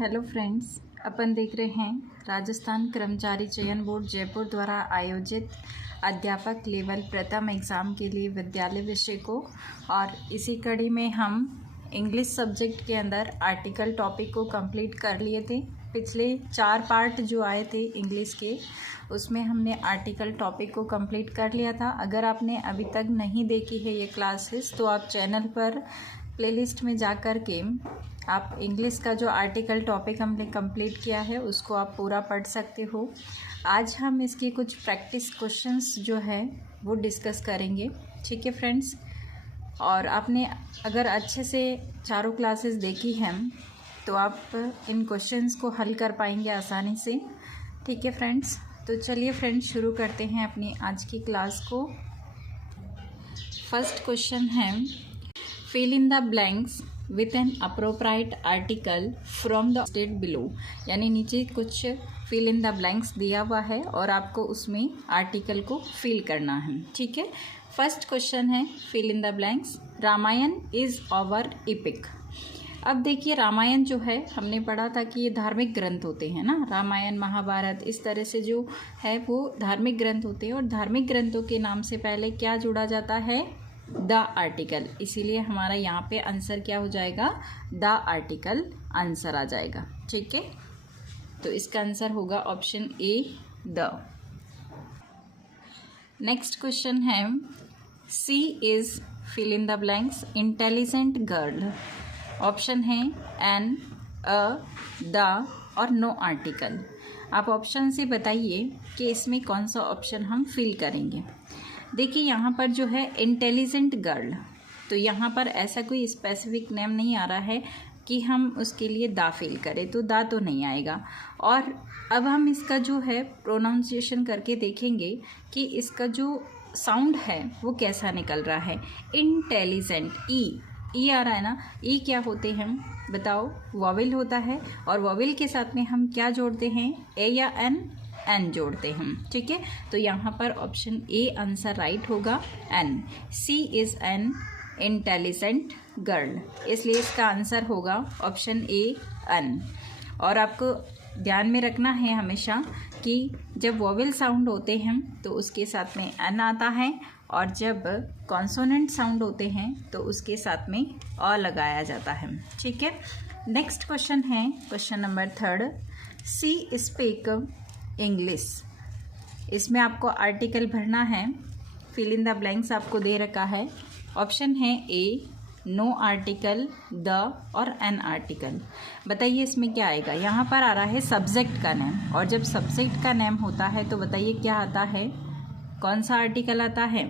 Hello friends, अपन देख रहे हैं राजस्थान कर्मचारी चयन बोर्ड जयपुर द्वारा आयोजित अध्यापक लेवल प्रथम एग्ज़ाम के लिए विद्यालय विषय को। और इसी कड़ी में हम इंग्लिश सब्जेक्ट के अंदर आर्टिकल टॉपिक को कंप्लीट कर लिए थे। पिछले 4 पार्ट जो आए थे इंग्लिश के, उसमें हमने आर्टिकल टॉपिक को कंप्लीट कर लिया था। अगर आपने अभी तक नहीं देखी है ये क्लासेस, तो आप चैनल पर प्लेलिस्ट में जा कर के आप इंग्लिश का जो आर्टिकल टॉपिक हमने कंप्लीट किया है उसको आप पूरा पढ़ सकते हो। आज हम इसके कुछ प्रैक्टिस क्वेश्चंस जो है वो डिस्कस करेंगे, ठीक है फ्रेंड्स। और आपने अगर अच्छे से चारों क्लासेस देखी हैं तो आप इन क्वेश्चंस को हल कर पाएंगे आसानी से, ठीक है फ्रेंड्स। तो चलिए फ्रेंड्स, शुरू करते हैं अपनी आज की क्लास को। फर्स्ट क्वेश्चन है, fill in the blanks with an appropriate article from the state below। यानी नीचे कुछ fill in the blanks दिया हुआ है और आपको उसमें आर्टिकल को फिल करना है, ठीक है। फर्स्ट क्वेश्चन है fill in the blanks, Ramayan is our epic. अब देखिए, रामायण जो है हमने पढ़ा था कि ये धार्मिक ग्रंथ होते हैं ना, रामायण महाभारत इस तरह से जो है वो धार्मिक ग्रंथ होते हैं। और धार्मिक ग्रंथों के नाम से पहले क्या जुड़ा जाता है? The article. इसीलिए हमारा यहाँ पे आंसर क्या हो जाएगा? द आर्टिकल आंसर आ जाएगा, ठीक है। तो इसका आंसर होगा option A, the. Next question है, she is fill in the blanks intelligent girl. Option है एन, अ, द और नो आर्टिकल। आप ऑप्शन से बताइए कि इसमें कौन सा ऑप्शन हम फिल करेंगे। देखिए यहाँ पर जो है इंटेलिजेंट गर्ल, तो यहाँ पर ऐसा कोई स्पेसिफिक नेम नहीं आ रहा है कि हम उसके लिए दा फिल करें, तो दा तो नहीं आएगा। और अब हम इसका जो है प्रोनाउंसिएशन करके देखेंगे कि इसका जो साउंड है वो कैसा निकल रहा है। इंटेलिजेंट, ई आ रहा है ना। ई क्या होते हैं बताओ? वॉवेल होता है। और वॉवेल के साथ में हम क्या जोड़ते हैं? ए या एन जोड़ते हैं, ठीक है। तो यहाँ पर ऑप्शन ए आंसर राइट होगा, an. C is an intelligent girl, इसलिए इसका आंसर होगा ऑप्शन ए, एन। और आपको ध्यान में रखना है हमेशा कि जब वॉवेल साउंड होते हैं तो उसके साथ में एन आता है, और जब कॉन्सोनेंट साउंड होते हैं तो उसके साथ में अ लगाया जाता है, ठीक है। नेक्स्ट क्वेश्चन है क्वेश्चन नंबर 3, सी स्पीक इंग्लिश। इसमें आपको आर्टिकल भरना है। फिल इन द ब्लैंक्स आपको दे रखा है। ऑप्शन है ए, नो आर्टिकल, द और एन आर्टिकल। बताइए इसमें क्या आएगा। यहाँ पर आ रहा है सब्जेक्ट का नेम, और जब सब्जेक्ट का नेम होता है तो बताइए क्या आता है? कौन सा आर्टिकल आता है?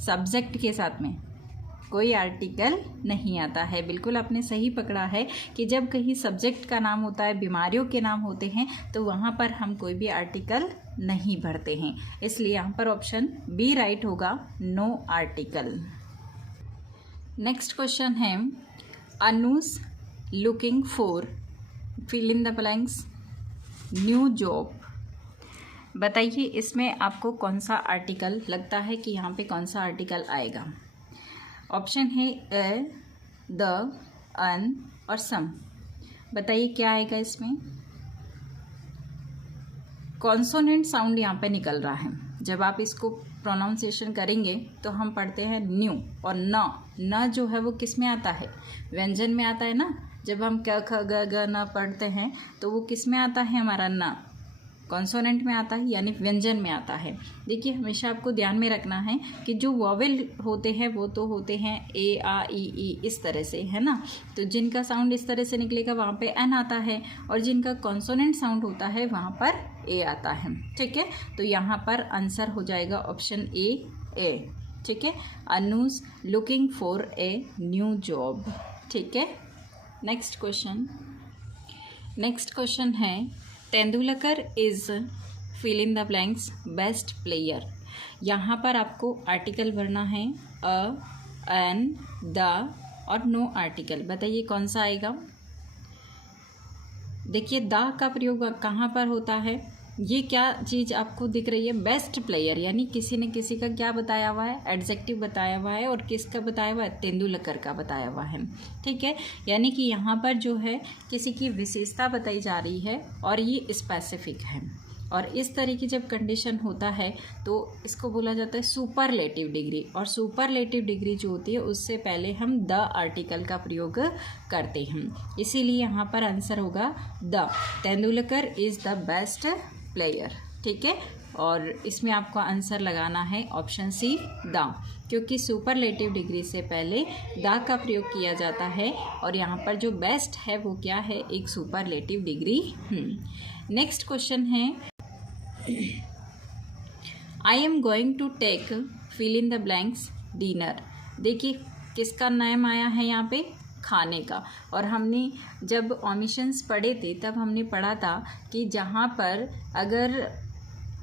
सब्जेक्ट के साथ में कोई आर्टिकल नहीं आता है। बिल्कुल आपने सही पकड़ा है कि जब कहीं सब्जेक्ट का नाम होता है, बीमारियों के नाम होते हैं, तो वहाँ पर हम कोई भी आर्टिकल नहीं भरते हैं। इसलिए यहाँ पर ऑप्शन बी राइट होगा, नो आर्टिकल। नेक्स्ट क्वेश्चन है, Anuj looking for fill in the blanks new job. बताइए इसमें आपको कौन सा आर्टिकल लगता है कि यहाँ पे कौन सा आर्टिकल आएगा। ऑप्शन है ए, द, अन और सम। बताइए क्या आएगा इसमें। कॉन्सोनेंट साउंड यहाँ पे निकल रहा है। जब आप इसको प्रोनाउंसिएशन करेंगे तो हम पढ़ते हैं न्यू, और न जो है वो किस में आता है? व्यंजन में आता है ना। जब हम क, ख, ग, ग, न पढ़ते हैं तो वो किस में आता है? हमारा न कॉन्सोनेंट में आता है, यानी व्यंजन में आता है। देखिए हमेशा आपको ध्यान में रखना है कि जो वॉवेल होते हैं वो तो होते हैं ए, आ, ई इस तरह से, है ना। तो जिनका साउंड इस तरह से निकलेगा वहाँ पे एन आता है, और जिनका कॉन्सोनेंट साउंड होता है वहाँ पर ए आता है, ठीक है। तो यहाँ पर आंसर हो जाएगा ऑप्शन ए, ठीक है। Anuj looking for a new job, ठीक है। नेक्स्ट क्वेश्चन है, Tendulkar is fill in the blanks best player. यहाँ पर आपको आर्टिकल भरना है, अ, एन, द और नो आर्टिकल। बताइए कौन सा आएगा। देखिए द का प्रयोग कहाँ पर होता है? ये क्या चीज़ आपको दिख रही है? बेस्ट प्लेयर, यानी किसी ने किसी का क्या बताया हुआ है? एडजेक्टिव बताया हुआ है। और किसका बताया हुआ है? तेंदुलकर का बताया हुआ है। ठीक है, यानी कि यहाँ पर जो है किसी की विशेषता बताई जा रही है और ये स्पेसिफिक है। और इस तरह की जब कंडीशन होता है तो इसको बोला जाता है सुपरलेटिव डिग्री। और सुपरलेटिव डिग्री जो होती है उससे पहले हम द आर्टिकल का प्रयोग करते हैं, इसीलिए यहाँ पर आंसर होगा the. Tendulkar is the best player. ठीक है, और इसमें आपको आंसर लगाना है ऑप्शन सी द, क्योंकि सुपरलेटिव डिग्री से पहले द का प्रयोग किया जाता है और यहाँ पर जो बेस्ट है वो क्या है? एक सुपरलेटिव डिग्री। नेक्स्ट क्वेश्चन है, I am going to take fill in the blanks dinner. देखिए किसका नाम आया है यहाँ पे? खाने का। और हमने जब ओमिशंस पढ़े थे तब हमने पढ़ा था कि जहाँ पर अगर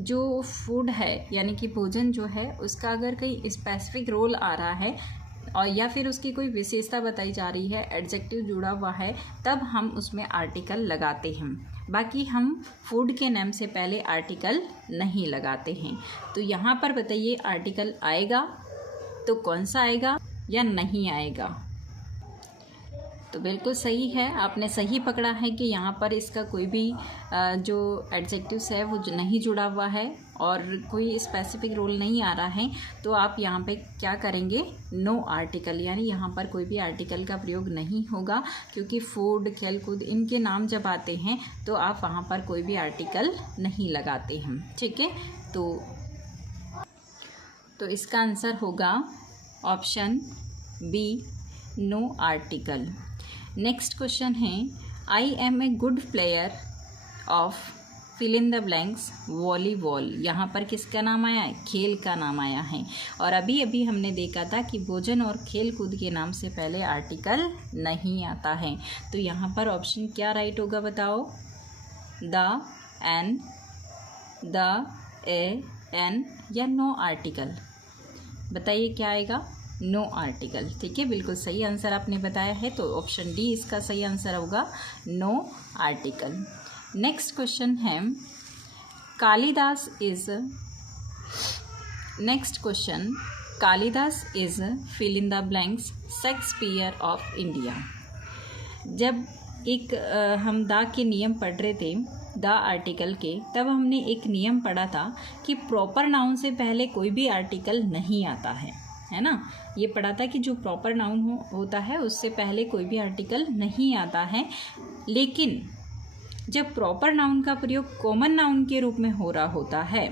जो फूड है यानी कि भोजन जो है उसका अगर कहीं स्पेसिफिक रोल आ रहा है और या फिर उसकी कोई विशेषता बताई जा रही है, एडजेक्टिव जुड़ा हुआ है, तब हम उसमें आर्टिकल लगाते हैं। बाकी हम फूड के नाम से पहले आर्टिकल नहीं लगाते हैं। तो यहाँ पर बताइए आर्टिकल आएगा तो कौन सा आएगा या नहीं आएगा? तो बिल्कुल सही है, आपने सही पकड़ा है कि यहाँ पर इसका कोई भी जो एडजेक्टिव्स है वो नहीं जुड़ा हुआ है और कोई स्पेसिफिक रोल नहीं आ रहा है। तो आप यहाँ पे क्या करेंगे? नो आर्टिकल, यानी यहाँ पर कोई भी आर्टिकल का प्रयोग नहीं होगा, क्योंकि फूड, खेलकूद इनके नाम जब आते हैं तो आप वहाँ पर कोई भी आर्टिकल नहीं लगाते हैं। ठीक है, तो इसका आंसर होगा option B, no article. Next question है, I am a good player of fill in the blanks volleyball. यहाँ पर किसका नाम आया है? खेल का नाम आया है। और अभी अभी हमने देखा था कि भोजन और खेल कूद के नाम से पहले आर्टिकल नहीं आता है। तो यहाँ पर ऑप्शन क्या राइट होगा बताओ? The, an, the, a, an या नो आर्टिकल? बताइए क्या आएगा? No article. ठीक है, बिल्कुल सही आंसर आपने बताया है। तो ऑप्शन डी इसका सही आंसर होगा, नो आर्टिकल। नेक्स्ट क्वेश्चन है, Kalidas is, next question, Kalidas is fill in the blanks Shakespeare of India. जब एक हम द के नियम पढ़ रहे थे, द आर्टिकल के, तब हमने एक नियम पढ़ा था कि प्रॉपर नाउन से पहले कोई भी आर्टिकल नहीं आता है ना। ये पढ़ा था कि जो प्रॉपर नाउन होता है उससे पहले कोई भी आर्टिकल नहीं आता है। लेकिन जब प्रॉपर नाउन का प्रयोग कॉमन नाउन के रूप में हो रहा होता है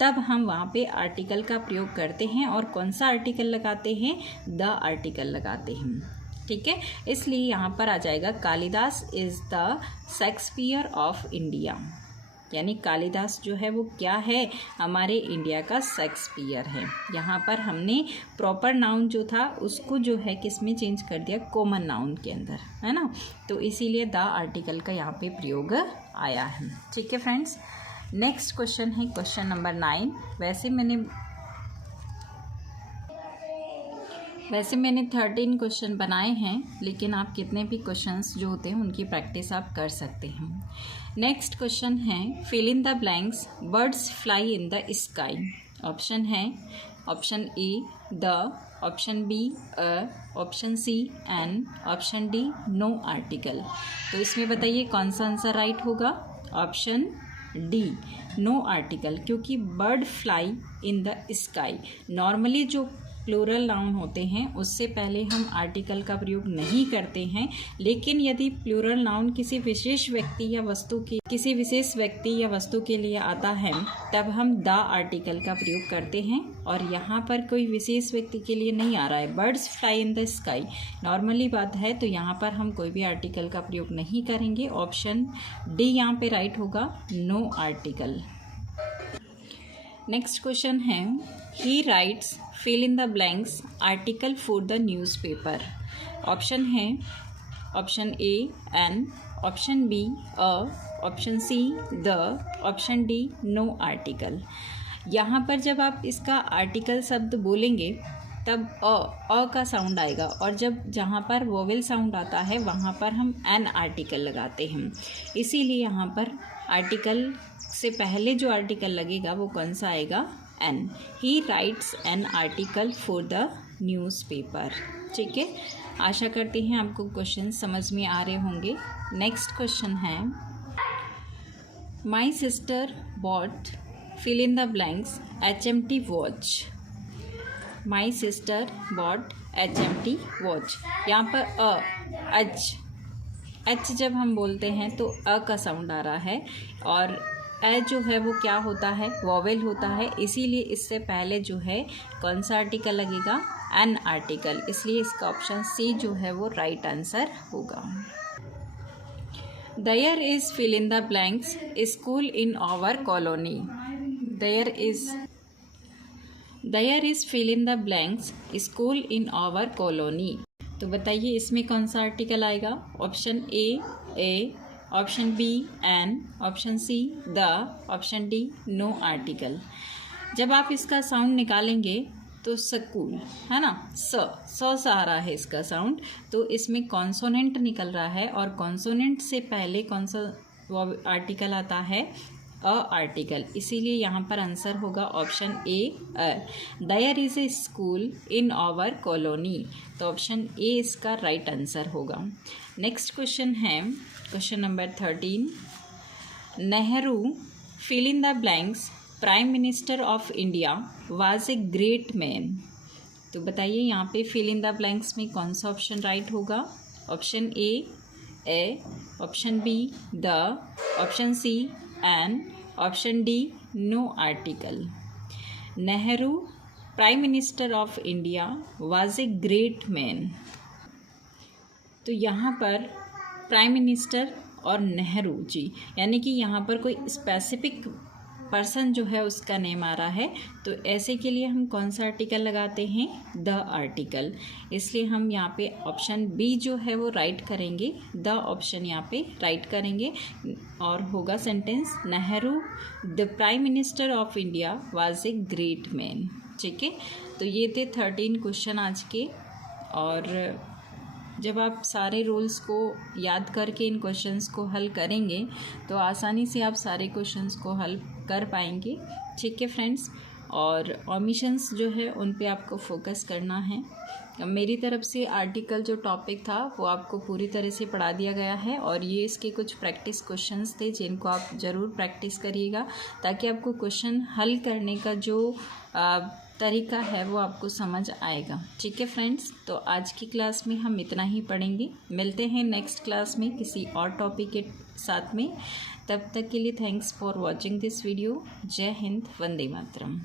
तब हम वहाँ पे आर्टिकल का प्रयोग करते हैं। और कौन सा आर्टिकल लगाते हैं? द आर्टिकल लगाते हैं। ठीक है, इसलिए यहाँ पर आ जाएगा Kalidas is the Shakespeare of India, यानी कालिदास जो है वो क्या है? हमारे इंडिया का शेक्सपियर है। यहाँ पर हमने प्रॉपर नाउन जो था उसको जो है किस में चेंज कर दिया? कॉमन नाउन के अंदर, है ना। तो इसीलिए द आर्टिकल का यहाँ पे प्रयोग आया है। ठीक है फ्रेंड्स, नेक्स्ट क्वेश्चन है क्वेश्चन नंबर 9। वैसे मैंने 13 क्वेश्चन बनाए हैं, लेकिन आप कितने भी क्वेश्चंस जो होते हैं उनकी प्रैक्टिस आप कर सकते हैं। नेक्स्ट क्वेश्चन है, fill in the blanks birds fly in the sky. Option है option A the, option B a, option C an, option D no article. तो इसमें बताइए कौन सा आंसर राइट होगा? ऑप्शन डी, नो आर्टिकल, क्योंकि bird fly in the sky normally जो plural noun होते हैं उससे पहले हम आर्टिकल का प्रयोग नहीं करते हैं। लेकिन यदि प्लूरल नाउन किसी विशेष व्यक्ति या वस्तु के लिए आता है तब हम द आर्टिकल का प्रयोग करते हैं। और यहाँ पर कोई विशेष व्यक्ति के लिए नहीं आ रहा है, birds fly in the sky normally बात है, तो यहाँ पर हम कोई भी आर्टिकल का प्रयोग नहीं करेंगे। ऑप्शन डी यहाँ पे राइट होगा, नो आर्टिकल। नेक्स्ट क्वेश्चन है, he writes fill in the blanks article for the newspaper. Option है option A an, option B a, option C the, option D no article. यहाँ पर जब आप इसका आर्टिकल शब्द बोलेंगे तब अ का साउंड आएगा, और जब जहाँ पर वोवेल साउंड आता है वहाँ पर हम एन आर्टिकल लगाते हैं। इसीलिए यहाँ पर आर्टिकल से पहले जो आर्टिकल लगेगा वो कौन सा आएगा? An. He writes an article for the newspaper. ठीक है, आशा करती हैं आपको क्वेश्चन समझ में आ रहे होंगे। नेक्स्ट क्वेश्चन है, my sister bought fill in the blanks HMT watch. My sister bought HMT watch. यहाँ पर एच जब हम बोलते हैं तो अ का साउंड आ रहा है, और ए जो है वो क्या होता है? वॉवेल होता है। इसीलिए इससे पहले जो है कौन सा आर्टिकल लगेगा? An article. इसलिए इसका ऑप्शन सी जो है वो राइट आंसर होगा। There is fill in the blanks school in our colony. There is fill in the blanks school in our colony. तो बताइए इसमें कौन सा आर्टिकल आएगा? Option A, option B an, option C the, option D no article. जब आप इसका sound निकालेंगे तो स्कूल है ना, स आ रहा है इसका साउंड, तो इसमें कॉन्सोनेंट निकल रहा है, और कॉन्सोनेंट से पहले कौन सा आर्टिकल आता है? A article. इसीलिए यहाँ पर आंसर होगा option A. There is a school in our colony, तो ऑप्शन ए इसका राइट आंसर होगा। नेक्स्ट क्वेश्चन है question number 13, Nehru fill in the blanks prime minister of India was a great man. तो बताइए यहाँ पे फिल इन द ब्लैंक्स में कौन सा ऑप्शन राइट होगा? Option A, option B the, option C an, option D no article. Nehru prime minister of India was a great man. तो यहाँ पर प्राइम मिनिस्टर और नेहरू जी, यानी कि यहाँ पर कोई स्पेसिफिक पर्सन जो है उसका नेम आ रहा है, तो ऐसे के लिए हम कौन सा आर्टिकल लगाते हैं? The article. इसलिए हम यहाँ पे ऑप्शन बी जो है वो राइट करेंगे, द ऑप्शन यहाँ पे राइट करेंगे, और होगा sentence Nehru the prime minister of India was a great man. ठीक है, तो ये थे 13 क्वेश्चन आज के, और जब आप सारे रूल्स को याद करके इन क्वेश्चंस को हल करेंगे तो आसानी से आप सारे क्वेश्चंस को हल कर पाएंगे। ठीक है फ्रेंड्स, और ओमिशंस जो है उन पे आपको फोकस करना है। मेरी तरफ से आर्टिकल जो टॉपिक था वो आपको पूरी तरह से पढ़ा दिया गया है, और ये इसके कुछ प्रैक्टिस क्वेश्चंस थे जिनको आप ज़रूर प्रैक्टिस करिएगा, ताकि आपको क्वेश्चन हल करने का जो तरीका है वो आपको समझ आएगा। ठीक है फ्रेंड्स, तो आज की क्लास में हम इतना ही पढ़ेंगे। मिलते हैं नेक्स्ट क्लास में किसी और टॉपिक के साथ में। तब तक के लिए thanks for watching this video. जय हिंद, वंदे मातरम।